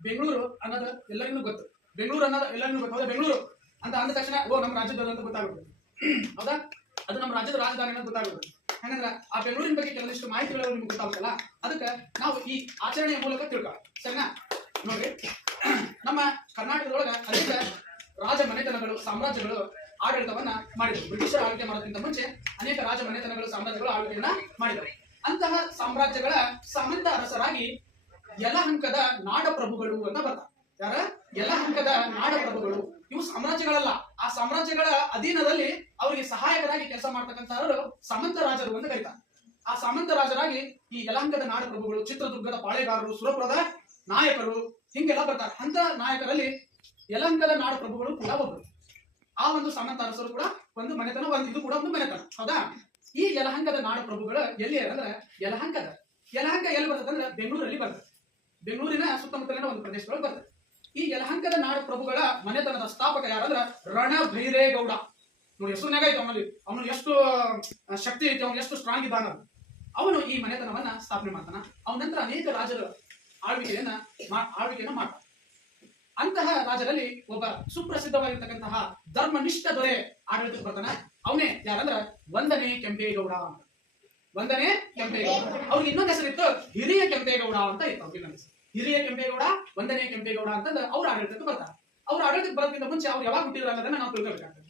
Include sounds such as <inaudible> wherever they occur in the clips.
ಬೆಂಗಳೂರು ಅನ್ನೋದು ಎಲ್ಲರಿಗೂ ಗೊತ್ತು. ಬೆಂಗಳೂರು ಅನ್ನೋದು ಎಲ್ಲರಿಗೂ ಗೊತ್ತು. ಹೌದಾ? ಬೆಂಗಳೂರು ಅಂತ ಅಂದ ತಕ್ಷಣ, ಓ, ನಮ್ಮ ರಾಜ್ಯದ ಅಂತ ಗೊತ್ತಾಗುತ್ತೆ. <clears throat> ಹೌದಾ? ಅದು ನಮ್ಮ ರಾಜ್ಯದ ರಾಜಧಾನಿ ಅನ್ನೋದು ಗೊತ್ತಾಗುತ್ತೆ. ಹಂಗಂದ್ರ, ಆ ಬೆಂಗಳೂರಿನ ಬಗ್ಗೆ ಕೆಲವೊಂದಿಷ್ಟು ಮಾಹಿತಿಗಳು ನಿಮ್ಗೆ ಗೊತ್ತಾಗುತ್ತಲ್ಲ? ಅದಕ್ಕೆ ನಾವು ಈ ಆಚರಣೆಯ ಮೂಲಕ ತಿಳ್ಕೊ ಸರಿನಾ? ನೋಡ್ರಿ <clears throat> ನಮ್ಮ ಕರ್ನಾಟಕದೊಳಗ ಅನೇಕ ರಾಜ ಮನೆತನಗಳು, ಸಾಮ್ರಾಜ್ಯಗಳು ಆಡಳಿತವನ್ನ ಮಾಡಿದ್ರು ಬ್ರಿಟಿಷರ ಆಳ್ವಿಕೆ ಮಾಡೋದಕ್ಕಿಂತ ಮುಂಚೆ ಅನೇಕ ರಾಜ ಮನೆತನಗಳು, ಸಾಮ್ರಾಜ್ಯಗಳು ಆಳ್ವಿಕೆಯನ್ನ ಮಾಡಿದರು ಅಂತಹ ಸಾಮ್ರಾಜ್ಯಗಳ ಸಮಂತ ಅರಸರಾಗಿ ಯಲಹಂಕದ ನಾಡಪ್ರಭುಗಳು ಅಂತ ಬರ್ತಾರೆ. ಯಾರ? ಯಲಹಂಕದ ನಾಡಪ್ರಭುಗಳು ಇವು ಸಾಮ್ರಾಜ್ಯಗಳಲ್ಲ. ಆ ಸಾಮ್ರಾಜ್ಯಗಳ ಅಧೀನದಲ್ಲಿ ಅವರಿಗೆ ಸಹಾಯಕರಾಗಿ ಕೆಲಸ ಮಾಡ್ತಕ್ಕಂಥವರು ಸಮಂತ ರಾಜರು ಅಂತ ಕರೀತಾರೆ. ಆ ಸಾಮಂತ ರಾಜರಾಗಿ ಈ ಯಲಹಂಕದ ನಾಡಪ್ರಭುಗಳು ಚಿತ್ರದುರ್ಗದ ಪಾಳೆಗಾರರು, ಸುರಪುರದ ನಾಯಕರು ಹಿಂಗೆಲ್ಲ ಬರ್ತಾರೆ. ಅಂತ ನಾಯಕರಲ್ಲಿ ಯಲಹಂಕದ ನಾಡಪ್ರಭುಗಳು ಕೂಡ ಒಬ್ಬರು ಆ ಒಂದು ಸಾಮಂತ ಅರಸರು ಕೂಡ ಒಂದು ಮನೆತನ ಒಂದು ಇದು ಕೂಡ ಒಂದು ಮನೆತನ. ಹೌದಾ? ಈ ಯಲಹಂಕದ ನಾಡಪ್ರಭುಗಳು ಎಲ್ಲಿ ಅಂದ್ರೆ ಯಲಹಂಕದ ಯಲಹಂಕ ಎಲ್ಲಿ ಬರ್ತದೆ ಅಂದ್ರೆ ಬೆಂಗಳೂರಲ್ಲಿ ಬರ್ತದೆ. ಬೆಂಗಳೂರಿನ ಸುತ್ತಮುತ್ತಲಿನ ಒಂದು ಪ್ರದೇಶದೊಳಗೆ ಬರ್ತದೆ. ಈ ಯಲಹಂಕದ ನಾಡಪ್ರಭುಗಳ ಮನೆತನದ ಸ್ಥಾಪಕ ಯಾರಂದ್ರ ರಣಭೈರೇಗೌಡ. ನೋಡಿ ಹೆಸರಿನಾಗ ಐತೆ ಅವನಲ್ಲಿ. ಅವನು ಎಷ್ಟು ಶಕ್ತಿ ಐತೆ, ಅವನು ಎಷ್ಟು ಸ್ಟ್ರಾಂಗ್ ಇದ್ದಾನ ಅವನು ಈ ಮನೆತನವನ್ನ ಸ್ಥಾಪನೆ ಮಾಡ್ತಾನ. ಅವನ ನಂತರ ಅನೇಕ ರಾಜರ ಆಳ್ವಿಕೆಯನ್ನ ಆಳ್ವಿಕೆಯನ್ನ ಮಾಡ್ತಾನ. ಅಂತಹ ರಾಜರಲ್ಲಿ ಒಬ್ಬ ಸುಪ್ರಸಿದ್ಧವಾಗಿರ್ತಕ್ಕಂತಹ ಧರ್ಮನಿಷ್ಠ ದೊರೆ ಆಡಳಿತಕ್ಕೆ ಬರ್ತಾನ. ಅವನೇ ಯಾರಂದ್ರ ಒಂದನೇ ಕೆಂಪೇಗೌಡ ಅಂತ. ಒಂದನೇ ಕೆಂಪೇಗೌಡ. ಅವ್ರಿಗೆ ಇನ್ನೊಂದು ಹೆಸರಿತ್ತು ಅಂತ ಇತ್ತು ಅವ್ರಿಗೆ ಹಿರಿಯ ಕೆಂಪೇಗೌಡ, ಒಂದನೇ ಕೆಂಪೇಗೌಡ ಅಂತಂದ್ರೆ ಅವ್ರ ಆಡಳಿತಕ್ಕೆ ಬರ್ತಾರೆ. ಅವ್ರ ಆಡಳಿತಕ್ಕೆ ಬರೋದಕ್ಕಿಂತ ಮುಂಚೆ ಅವ್ರು ಯಾವಾಗ ಹುಟ್ಟಿದ್ರು ಅನ್ನೋದನ್ನ ನಾವು ತಿಳ್ಕೊಬೇಕಾಗ್ತದೆ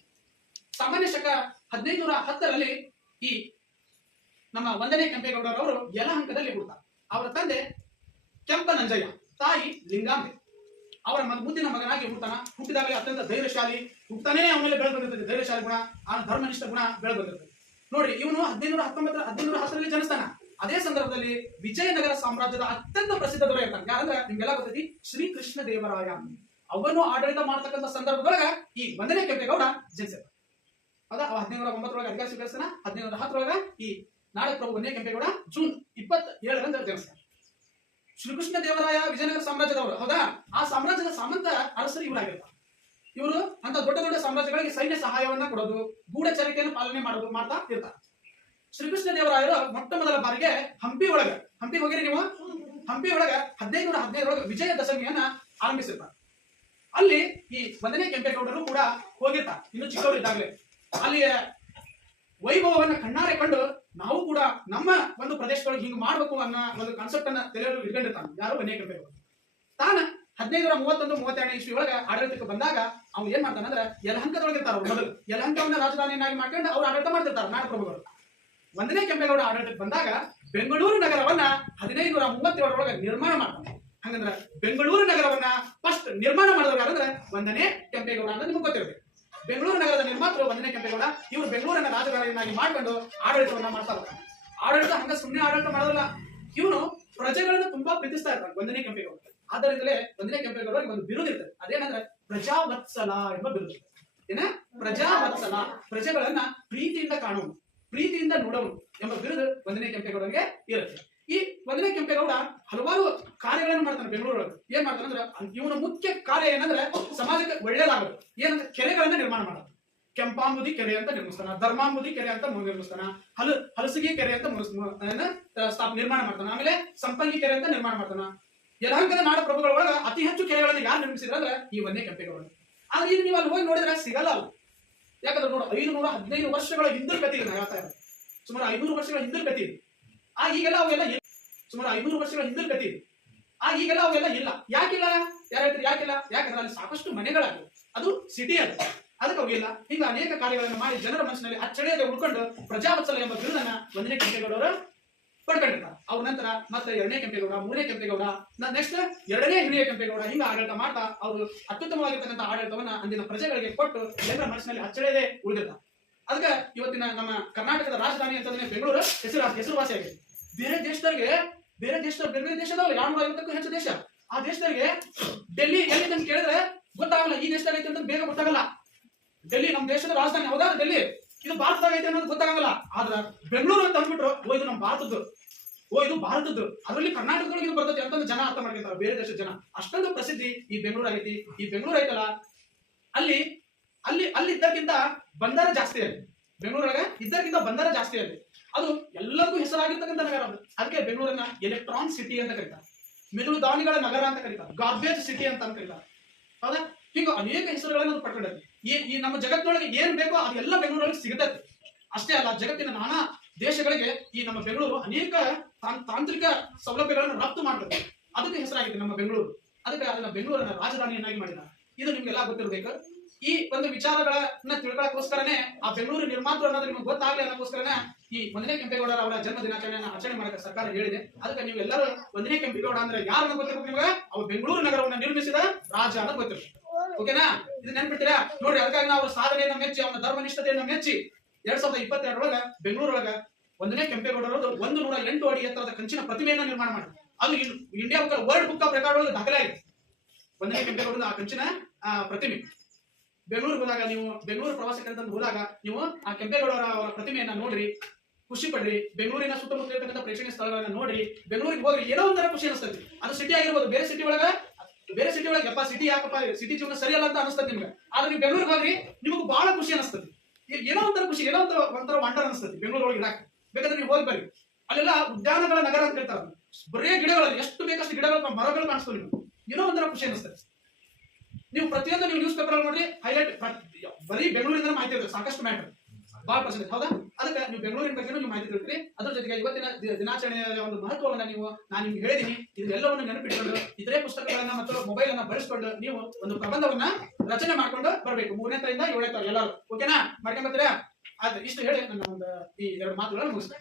ಸಾಮಾನ್ಯ ಶಕ ಹದಿನೈದುನೂರ ಹತ್ತರಲ್ಲಿ ಈ ನಮ್ಮ ಒಂದನೇ ಕೆಂಪೇಗೌಡರವರು ಯಲಹಂಕದಲ್ಲಿ ಹುಡ್ತಾರೆ. ಅವರ ತಂದೆ ಕೆಂಪ ನಂಜಯ್ಯ ತಾಯಿ ಲಿಂಗಾಂಬೆ. ಅವರ ಮಗ ಮುದ್ದಿನ ಮಗನಾಗಿ ಹುಡ್ತಾನ. ಹುಟ್ಟಿದಾಗಲೇ ಅತ್ಯಂತ ಧೈರ್ಯಶಾಲಿ. ಹುಟ್ಟಾನೇ ಅವನಲ್ಲಿ ಬೆಳೆದಿರ್ತದೆ ಧೈರ್ಯಶಾಲಿ ಗುಣ, ಆ ಧರ್ಮನಿಷ್ಠ ಗುಣ ಬೆಳೆದಿರ್ತದೆ ನೋಡಿ, ಇವನು ಹದಿನೈದು ಹತ್ತೊಂಬತ್ತರ ಹದಿನೈನೂರ ಹತ್ತರಲ್ಲಿ ಜನಿಸ್ತಾನ. ಅದೇ ಸಂದರ್ಭದಲ್ಲಿ ವಿಜಯನಗರ ಸಾಮ್ರಾಜ್ಯದ ಅತ್ಯಂತ ಪ್ರಸಿದ್ಧ ದೊರೆ ಇರ್ತಾನೆ ಯಾರಂದ್ರೆ ನಿಮ್ಗೆಲ್ಲ ಗೊತ್ತೈತಿ? ಶ್ರೀಕೃಷ್ಣ ದೇವರಾಯ ಅವನು ಆಡಳಿತ ಮಾಡ್ತಕ್ಕಂಥ ಸಂದರ್ಭದೊಳಗ ಈ ಒಂದನೇ ಕೆಂಪೇಗೌಡ ಜನಿಸಿದ. ಹೌದಾ? ಅವ ಹದಿನೈನೂರ ಒಂಬತ್ತರೊಳಗೆ ಅಧಿಕಾರ ಸ್ವೀಕರಿಸ್ತಾನ ಹದಿನೈನೂರ ಹತ್ತರೊಳಗ ಈ ನಾಡಪ್ರಭು ಒಂದನೇ ಕೆಂಪೇಗೌಡ ಜೂನ್ ಇಪ್ಪತ್ತ ಏಳರಂದು ಜನಿಸ್ತಾನೆ ಶ್ರೀಕೃಷ್ಣ ದೇವರಾಯ ವಿಜಯನಗರ ಸಾಮ್ರಾಜ್ಯದವರು, ಹೌದಾ? ಆ ಸಾಮ್ರಾಜ್ಯದ ಸಾಮಂತ ಅರಸರು ಇವರಾಗಿರ್ತಾರೆ. ಇವರು ಅಂತ ದೊಡ್ಡ ದೊಡ್ಡ ಸಾಮ್ರಾಜ್ಯಗಳಿಗೆ ಸೈನ್ಯ ಸಹಾಯವನ್ನ ಕೊಡೋದು ಗೂಢಚರಿಕೆಯನ್ನು ಪಾಲನೆ ಮಾಡೋದು ಮಾಡ್ತಾ ಇರ್ತಾರೆ. ಶ್ರೀಕೃಷ್ಣ ದೇವರಾಯರು ಮೊಟ್ಟ ಮೊದಲ ಬಾರಿಗೆ ಹಂಪಿ ಒಳಗ, ಹಂಪಿ ಹೋಗಿರಿ ನೀವು? ಹಂಪಿ ಒಳಗ ಹದಿನೈದು ಹದಿನೈದರೊಳಗೆ ವಿಜಯ ದಶಮಿಯನ್ನ ಆರಂಭಿಸಿರ್ತಾರೆ. ಅಲ್ಲಿ ಈ ಒಂದನೇ ಕೆಂಪೇಗೌಡರು ಕೂಡ ಹೋಗಿರ್ತಾರೆ, ಇನ್ನು ಚಿಕ್ಕವರಿದ್ದಾಗಲೇ ಅಲ್ಲಿಯ ವೈಭವವನ್ನ ಕಣ್ಣಾರೆ ಕಂಡು ನಾವು ಕೂಡ ನಮ್ಮ ಒಂದು ಪ್ರದೇಶದೊಳಗೆ ಹಿಂಗ್ ಮಾಡ್ಬೇಕು ಅನ್ನೋ ಒಂದು ಕಾನ್ಸೆಪ್ಟ್ ಅನ್ನ ತೆರೆಯಲು ಇಟ್ಕೊಂಡಿರ್ತಾನೆ ಯಾರು? ಒಂದನೇ ಕೆಂಪೇಗೌಡ ತಾನ ಹದಿನೈದರ ಮೂವತ್ತೊಂದು, ಮೂವತ್ತೆರಡನೇ ಇಸ್ವಿ ಒಳಗ ಆಡಳಿತಕ್ಕೆ ಬಂದಾಗ ಅವ್ನು ಏನ್ ಮಾಡ್ತಾನಂದ್ರೆ ಯಲಹಂಕದೊಳಗಿರ್ತಾರ ಮೊದಲು. ಯಲಹಂಕವನ್ನ ರಾಜಧಾನಿಯನ್ನಾಗಿ ಮಾಡ್ಕೊಂಡು ಅವ್ರು ಆಡಳಿತ ಮಾಡ್ತಿರ್ತಾರೆ, ನಾಡಪ್ರಭುಗಳು. ಒಂದನೇ ಕೆಂಪೇಗೌಡ ಆಡಳಿತಕ್ಕೆ ಬಂದಾಗ ಬೆಂಗಳೂರು ನಗರವನ್ನ ಹದಿನೈದು ನೂರ ಮೂವತ್ತೇಳರೊಳಗೆ ನಿರ್ಮಾಣ ಮಾಡ್ತಾರೆ. ಹಂಗಂದ್ರ ಬೆಂಗಳೂರು ನಗರವನ್ನ ಫಸ್ಟ್ ನಿರ್ಮಾಣ ಮಾಡಿದವರು ಯಾರಂದ್ರೆ ಒಂದನೇ ಕೆಂಪೇಗೌಡ ಅಂತ ನಿಮ್ಗೆ ಗೊತ್ತಿರಬೇಕು ಬೆಂಗಳೂರು ನಗರದ ನಿರ್ಮಾತೃ ಒಂದನೇ ಕೆಂಪೇಗೌಡ, ಇವರು ಬೆಂಗಳೂರನ್ನ ರಾಜಧಾನಿಯನ್ನಾಗಿ ಮಾಡ್ಕೊಂಡು ಆಡಳಿತವನ್ನ ಮಾಡ್ತಾ ಆಡಳಿತ ಹಂಗ ಸುಮ್ಮನೆ ಆಡಳಿತ ಮಾಡೋದಲ್ಲ. ಇವನು ಪ್ರಜೆಗಳನ್ನ ತುಂಬಾ ಪ್ರೀತಿಸ್ತಾ ಇರ್ತಾರೆ ಒಂದನೇ ಕೆಂಪೇಗೌಡ. ಆದ್ದರಿಂದಲೇ ಒಂದನೇ ಕೆಂಪೇಗೌಡರಿಗೆ ಒಂದು ಬಿರುದು ಇರ್ತದೆ ಅದೇನಂದ್ರೆ ಪ್ರಜಾವತ್ಸಲ ಎಂಬ ಬಿರುದು. ಏನ? ಪ್ರಜಾವತ್ಸಲ. ಪ್ರಜೆಗಳನ್ನ ಪ್ರೀತಿಯಿಂದ ಕಾಣುವನು ಪ್ರೀತಿಯಿಂದ ನೋಡೋನು ಎಂಬ ಬಿರುದು ಒಂದನೇ ಕೆಂಪೇಗೌಡರಿಗೆ ಇರುತ್ತೆ. ಈ ಒಂದನೇ ಕೆಂಪೇಗೌಡ ಹಲವಾರು ಕಾರ್ಯಗಳನ್ನು ಮಾಡ್ತಾನೆ ಬೆಂಗಳೂರೊಳಗೆ. ಏನ್ ಮಾಡ್ತಾನೆ ಅಂದ್ರೆ ಇವನ ಮುಖ್ಯ ಕಾರ್ಯ ಏನಂದ್ರೆ ಸಮಾಜಕ್ಕೆ ಒಳ್ಳೇದಾಗೋದು ಏನಂದ್ರೆ ಕೆರೆಗಳನ್ನ ನಿರ್ಮಾಣ ಮಾಡೋದು. ಕೆಂಪಾಂಬುದಿ ಕೆರೆ ಅಂತ ನಿರ್ಮಿಸ್ತಾನ, ಧರ್ಮಾಂಬುದಿ ಕೆರೆ ಅಂತ ನಿರ್ಮಿಸ್ತಾನ, ಹಲ ಹಲಸಿಗೆ ಕೆರೆ ಅಂತ ಸ್ಥಾಪ ನಿರ್ಮಾಣ ಮಾಡ್ತಾನ. ಆಮೇಲೆ ಸಂಪಂಗಿ ಕೆರೆ ಅಂತ ನಿರ್ಮಾಣ ಮಾಡ್ತಾನ. ಯಲಹಂಕದ ನಾಡ ಪ್ರಭುಗಳ ಒಳಗ ಅತಿ ಹೆಚ್ಚು ಕೆರೆಗಳನ್ನು ಯಾರು ನಿರ್ಮಿಸಿದ್ರೆ ಈ ಒಂದೇ ಕೆಂಪೇಗೌಡ. ಆದ್ರೆ ಇಲ್ಲಿ ನೀವು ಅಲ್ಲಿ ಹೋಗಿ ನೋಡಿದ್ರೆ ಸಿಗಲ್ಲ ಅವು ಯಾಕಂದ್ರೆ ನೋಡು ಐದು ನೂರ ಹದಿನೈದು ವರ್ಷಗಳ ಹಿಂದಿನ ಕಥೆ ಇದೆ ಹೇಳ್ತಾ ಇರೋದು. ಸುಮಾರು ಐನೂರು ವರ್ಷಗಳ ಹಿಂದಿನ ಕಥೆ ಇದೆ. ಆ ಈಗೆಲ್ಲ ಅವೆಲ್ಲ ಇಲ್ಲ. ಸುಮಾರು ಐನೂರು ವರ್ಷಗಳ ಹಿಂದಿನ ಕಥೆ ಇದೆ. ಆ ಈಗೆಲ್ಲ ಅವೆಲ್ಲ ಇಲ್ಲ. ಯಾಕಿಲ್ಲ? ಯಾರು ಹೇಳ್ತಾರೆ ಯಾಕಿಲ್ಲ? ಯಾಕಂದ್ರೆ ಅಲ್ಲಿ ಸಾಕಷ್ಟು ಮನೆಗಳಾಗಿವೆ ಅದು ಸಿಟಿ ಅದು. ಅದಕ್ಕೆ ಅವಿಲ್ಲ ಹಿಂಗ ಅನೇಕ ಕಾರ್ಯಗಳನ್ನು ಮಾಡಿ ಜನರ ಮನಸ್ಸಿನಲ್ಲಿ ಅಚ್ಚಳಿಯದೆ ಉಳ್ಕೊಂಡು ಪ್ರಜಾವತ್ಸಲ ಎಂಬ ಬಿರುದನ್ನ ಒಂದನೇ ಕೆಂಪೇಗೌಡರು ಪಡ್ಕೊಂಡಿರ್ತಾರೆ. ಅವ್ರ ನಂತರ ಮತ್ತೆ ಎರಡನೇ ಕೆಂಪೇಗೌಡ, ಮೂರನೇ ಕೆಂಪೇಗೌಡ ನೆಕ್ಸ್ಟ್ ಎರಡನೇ ಹಿರಿಯ ಕೆಂಪೇಗೌಡ ಹಿಂಗ ಆಡಳಿತ ಮಾಡ್ತಾ ಅವರು ಅತ್ಯುತ್ತಮವಾಗಿರ್ತಕ್ಕಂಥ ಆಡಳಿತವನ್ನ ಅಂದಿನ ಪ್ರಜೆಗಳಿಗೆ ಕೊಟ್ಟು ಎಲ್ಲರ ಮನಸ್ಸಿನಲ್ಲಿ ಅಚ್ಚಳಿಯದೆ ಉಳಿದಿರ್ತಾರೆ ಅದಕ್ಕೆ ಇವತ್ತಿನ ನಮ್ಮ ಕರ್ನಾಟಕದ ರಾಜಧಾನಿ ಅಂತಂದ್ರೆ ಬೆಂಗಳೂರು ಹೆಸರು ಹೆಸರುವಾಸಿಯಾಗಿದೆ ಬೇರೆ ದೇಶದವರಿಗೆ, ಬೇರೆ ದೇಶದ ಬೇರೆ ಬೇರೆ ದೇಶದವ್ರಿಗೆ ಯಾವಾಗಿರ್ತಕ್ಕೂ ಹೆಚ್ಚು ದೇಶ. ಆ ದೇಶದವರಿಗೆ ಡೆಲ್ಲಿ ಎಲ್ಲಿ ಅಂತ ಕೇಳಿದ್ರೆ ಗೊತ್ತಾಗಲ್ಲ, ಈ ದೇಶದಾಗ ಐತೆ ಅಂತ ಬೇಗ ಗೊತ್ತಾಗಲ್ಲ. ಡೆಲ್ಲಿ ನಮ್ಮ ದೇಶದ ರಾಜಧಾನಿ ಹೌದಾ ಡೆಲ್ಲಿ. ಇದು ಭಾರತದಾಗ ಐತೆ ಅನ್ನೋದು ಗೊತ್ತಾಗಲ್ಲ. ಆದ್ರ ಬೆಂಗಳೂರು ಅಂತ ಅಂದ್ಬಿಟ್ರು, ಓ, ಇದು ನಮ್ಮ ಭಾರತದ್ದು. ಓ, ಇದು ಭಾರತದ್ದು. ಅದರಲ್ಲಿ ಕರ್ನಾಟಕದೊಳಗೆ ಬರ್ತದೆ ಅಂತಂದ್ರೆ ಜನ ಅರ್ಥ ಮಾಡ್ಕೊಂತಾರೆ. ಬೇರೆ ದೇಶದ ಜನ. ಅಷ್ಟೊಂದು ಪ್ರಸಿದ್ಧಿ ಈ ಬೆಂಗಳೂರು ಆಗೈತಿ. ಈ ಬೆಂಗಳೂರು ಐತಲ್ಲ, ಅಲ್ಲಿ ಅಲ್ಲಿ ಅಲ್ಲಿ ಇದ್ದಕ್ಕಿಂತ ಬಂದರ ಜಾಸ್ತಿ ಅಲ್ಲಿ. ಬೆಂಗಳೂರಾಗ ಇದ್ದಕ್ಕಿಂತ ಬಂದರ ಜಾಸ್ತಿ ಅಲ್ಲಿ. ಅದು ಎಲ್ಲರಿಗೂ ಹೆಸರಾಗಿರ್ತಕ್ಕಂಥ ನಗರ ಅದು. ಅದಕ್ಕೆ ಬೆಂಗಳೂರನ್ನ ಎಲೆಕ್ಟ್ರಾನ್ ಸಿಟಿ ಅಂತ ಕರೀತಾರೆ. ಮಿದುಳು ದಾನಿಗಳ ನಗರ ಅಂತ ಕರೀತಾರೆ. ಗಾರ್ಬೇಜ್ ಸಿಟಿ ಅಂತ ಅಂತ ಕರೀತಾರೆ. ಹೌದಾ? ಈಗ ಅನೇಕ ಹೆಸರುಗಳನ್ನು ಈ ಈ ನಮ್ಮ ಜಗತ್ತಿನೊಳಗೆ ಏನ್ ಬೇಕೋ ಅದೆಲ್ಲ ಬೆಂಗಳೂರಲ್ಲಿ ಸಿಗತೈತಿ ಅಷ್ಟೇ ಅಲ್ಲ, ಜಗತ್ತಿನ ನಾನಾ ದೇಶಗಳಿಗೆ ಈ ನಮ್ಮ ಬೆಂಗಳೂರು ಅನೇಕ ತಾಂತ್ರಿಕ ಸೌಲಭ್ಯಗಳನ್ನು ರಫ್ತು ಮಾಡ್ತದೆ. ಅದಕ್ಕೆ ಹೆಸರಾಗಿದೆ ನಮ್ಮ ಬೆಂಗಳೂರು. ಅದಕ್ಕೆ ಅದನ್ನ ಬೆಂಗಳೂರನ್ನ ರಾಜಧಾನಿಯನ್ನಾಗಿ ಮಾಡಿದ. ಇದು ನಿಮ್ಗೆಲ್ಲ ಗೊತ್ತಿರಬೇಕು. ಈ ಒಂದು ವಿಚಾರಗಳನ್ನ ತಿಳ್ಕೊಳಕ್ಕೋಸ್ಕರನೇ ಆ ಬೆಂಗಳೂರು ನಿರ್ಮಾತೃ ಅನ್ನೋದು ನಿಮ್ಗೆ ಗೊತ್ತಾಗ್ಲಿ ಅನ್ನೋಕ್ಕೋಸ್ಕರನೇ ಈ ಒಂದನೇ ಕೆಂಪೇಗೌಡರ ಅವರ ಜನ್ಮ ದಿನಾಚರಣೆಯನ್ನು ಆಚರಣೆ ಮಾಡಕ್ಕೆ ಸರ್ಕಾರ ಹೇಳಿದೆ. ಅದಕ್ಕೆ ನೀವೆಲ್ಲರೂ ಒಂದನೇ ಕೆಂಪೇಗೌಡ ಅಂದ್ರೆ ಯಾರನ್ನ ಗೊತ್ತಿರ್ಬೇಕು ನಿಮಗೆ? ಅವ್ರು ಬೆಂಗಳೂರು ನಗರವನ್ನ ನಿರ್ಮಿಸಿದ ರಾಜ ಅಂತ ಗೊತ್ತಿರ್ಬೇಕು. ಓಕೆನಾ? ಇದು ನೆನ್ಪಿಟ್ಟಿರಾ ನೋಡ್ರಿ, ಅದಕ್ಕಾಗಿ ನಾವು ಸಾಧನೆಯನ್ನ ಮೆಚ್ಚಿ, ಅವನ ಧರ್ಮನಿಷ್ಠತೆಯನ್ನ ಮೆಚ್ಚಿ ಎರಡ್ ಸಾವಿರದ ಇಪ್ಪತ್ತೆರಡರೊಳಗ, ಬೆಂಗಳೂರೊಳಗ ಒಂದನೇ ಕೆಂಪೇಗೌಡರು ಒಂದು ನೂರ ಎಂಟು ಅಡಿ ಎತ್ತರದ ಕಂಚಿನ ಪ್ರತಿಮೆಯನ್ನು ನಿರ್ಮಾಣ ಮಾಡಿದ್ರು. ಅದು India book world book of record ದಾಖಲೆ ಆಗಿದೆ. ಒಂದನೇ ಕೆಂಪೇಗೌಡರ ಆ ಕಂಚಿನ ಪ್ರತಿಮೆ. ಬೆಂಗಳೂರಿಗೆ ಹೋದಾಗ ನೀವು, ಬೆಂಗಳೂರು ಪ್ರವಾಸಕ್ಕೆ ಅಂತ ಹೋದಾಗ ನೀವು ಆ ಕೆಂಪೇಗೌಡರ ಅವರ ಪ್ರತಿಮೆಯನ್ನ ನೋಡ್ರಿ, ಖುಷಿ ಪಡ್ರಿ, ಬೆಂಗಳೂರಿನ ಸುತ್ತಮುತ್ತ ಇರತಕ್ಕಂಥ ಪ್ರೇಕ್ಷಣೀಯ ಸ್ಥಳಗಳನ್ನ ನೋಡ್ರಿ, ಬೆಂಗಳೂರಿಗೆ ಹೋಗ್ರಿ ಏನೋ ಒಂಥರ ಖುಷಿ ಅನಿಸ್ತದೆ. ಅದು ಸಿಟಿ ಆಗಿರ್ಬೋದು, ಬೇರೆ ಸಿಟಿ ಒಳಗ, ಬೇರೆ ಸಿಟಿ ಒಳಗೆ, ಯಪ್ಪ ಸಿಟಿ ಯಾಕಪ್ಪ ಸಿಟಿ ಜೀವನ ಸರಿಯಲ್ಲ ಅಂತ ಅನಿಸ್ತದೆ ನಿಮ್ಗೆ. ಆದ್ರೆ ನೀವು ಬೆಂಗಳೂರಿಗೆ ಹೋಗ್ರಿ ನಿಮಗೆ ಬಹಳ ಖುಷಿ ಅನಿಸ್ತದೆ. ಏನೋ ಒಂಥರ ಖುಷಿ, ಏನೋ ಒಂಥರ ಒಂಥರ ವಂಡರ್ ಅನಿಸ್ತದೆ, ಬೆಂಗಳೂರು ಒಳಗೆ ಇರಾಕ. ಬೇಕಾದ್ರೆ ನೀವು ಹೋಗಿ ಬರ್ರಿ. ಅಲ್ಲೆಲ್ಲ ಉದ್ಯಾನಗಳ ನಗರ ಅಂತ ಹೇಳ್ತಾರೆ ಬರೇ ಗಿಡಗಳಲ್ಲಿ, ಎಷ್ಟು ಬೇಕಷ್ಟು ಗಿಡಗಳು ಮರಗಳು ಕಾಣಿಸ್ತವೆ ನೀವು ಏನೋ ಒಂದರ ಖುಷಿ ಅನಿಸ್ತದೆ ನೀವು ಪ್ರತಿಯೊಂದು ನೀವು ನ್ಯೂಸ್ ಪೇಪರ್ ನೋಡ್ರಿ ಹೈಲೈಟ್ ಬರೀ ಬೆಂಗಳೂರಿಂದ ಮಾಹಿತಿ ಇರ್ತದೆ ಸಾಕಷ್ಟು ಮ್ಯಾಟರ್ ಬಹಳ ಪರ್ಸೆಂಟ್ ಹೌದಾ? ಅದಕ್ಕೆ ನೀವು ಬೆಂಗಳೂರಿನ ಬಗ್ಗೆ ನೀವು ಮಾಹಿತಿ ತಿಳ್ತೀರಿ ಅದ್ರ ಜೊತೆಗೆ ಇವತ್ತಿನ ದಿನಾಚರಣೆಯ ಒಂದು ಮಹತ್ವವನ್ನ ನೀವು, ನಾನು ನಿಮ್ಗೆ ಹೇಳಿದೀನಿ. ಇದೆಲ್ಲವನ್ನು ನೆನಪಿಟ್ಕೊಂಡು, ಇತರೆ ಪುಸ್ತಕಗಳನ್ನ ಮತ್ತು ಮೊಬೈಲ್ ಅನ್ನ ಬಳಸ್ಕೊಂಡು ನೀವು ಒಂದು ಪ್ರಬಂಧವನ್ನ ರಚನೆ ಮಾಡ್ಕೊಂಡು ಬರಬೇಕು. ಮೂರನೇ ತರಿಂದ ಏಳನೇ ತರ ಎಲ್ಲರೂ. ಓಕೆನಾ ಮಾಡ್ಕೊಂಡ್ ಬರ್ತೀರಾ? ಆದ್ರೆ ಇಷ್ಟು ಹೇಳಿ ನನ್ನ ಒಂದು ಈ ಎರಡು ಮಾತುಗಳನ್ನು ಮುಗಿಸ್ತಾ